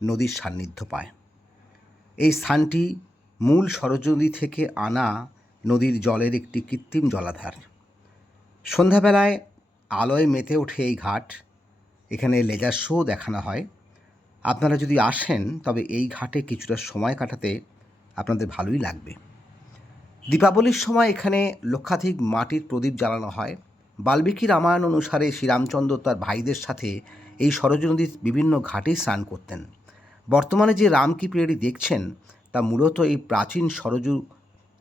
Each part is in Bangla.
নদীর সান্নিধ্য পায়। এই স্থানটি মূল সরজ নদী থেকে আনা নদীর জলের একটি কৃত্রিম জলাধার। সন্ধ্যাবেলায় আলোয় মেতে ওঠে এই ঘাট। এখানে লেজার শো দেখানো হয়। আপনারা যদি আসেন তবে এই ঘাটে কিছুটা সময় কাটাতে আপনাদের ভালোই লাগবে। দীপাবলির সময় এখানে লক্ষাধিক মাটির প্রদীপ জ্বালানো হয়। বাল্মীকি রামায়ণ অনুসারে শ্রীরামচন্দ্র তার ভাইদের সাথে এই সরজ নদীর বিভিন্ন ঘাটেই স্নান করতেন। বর্তমানে যে রামকি পেড়ি দেখছেন তা মূলত এই প্রাচীন সরজু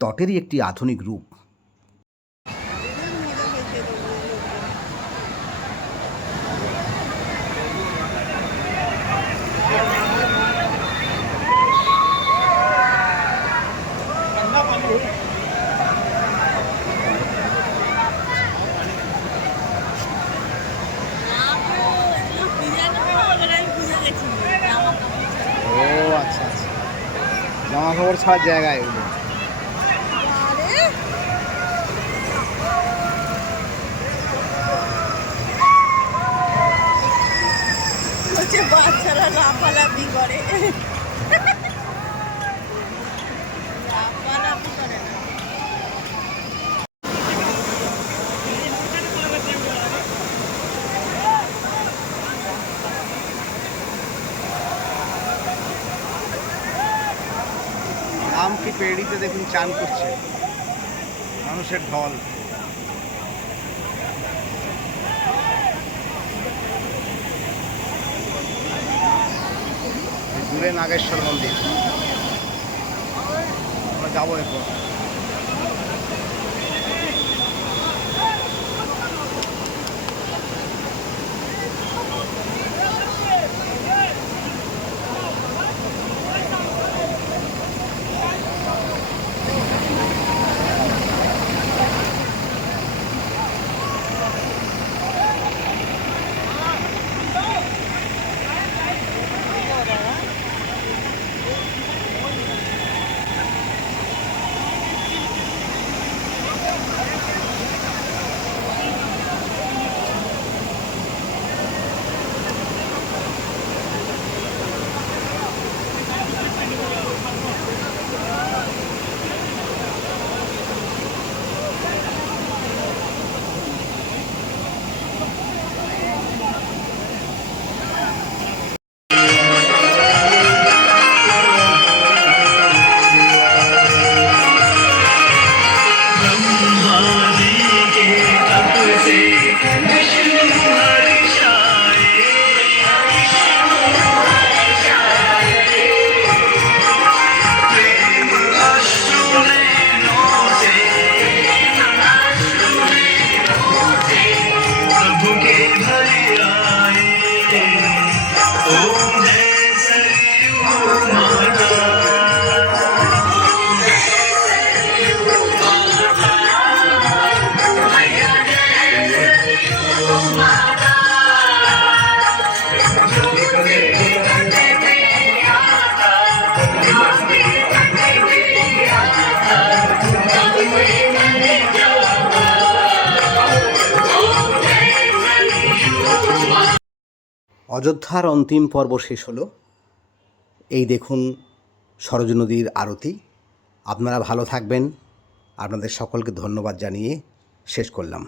তটেরই একটি আধুনিক রূপ। ও আচ্ছা আচ্ছা, জামা কাপড় ছাড়ার জায়গা এগুলো। বাচ্চারা লাফালাফি করে, লাফালাফি করে না। রামকি পেড়িতে দেখুন চান করছে মানুষের ঢল। দূরে নাগেশ্বর মন্দির, আমরা যাবো এরপর। অযোধ্যার অন্তিম পর্ব শেষ হলো। এই দেখুন সরজ নদীর আরতি। আপনারা ভালো থাকবেন। আপনাদের সকলকে ধন্যবাদ জানিয়ে শেষ করলাম।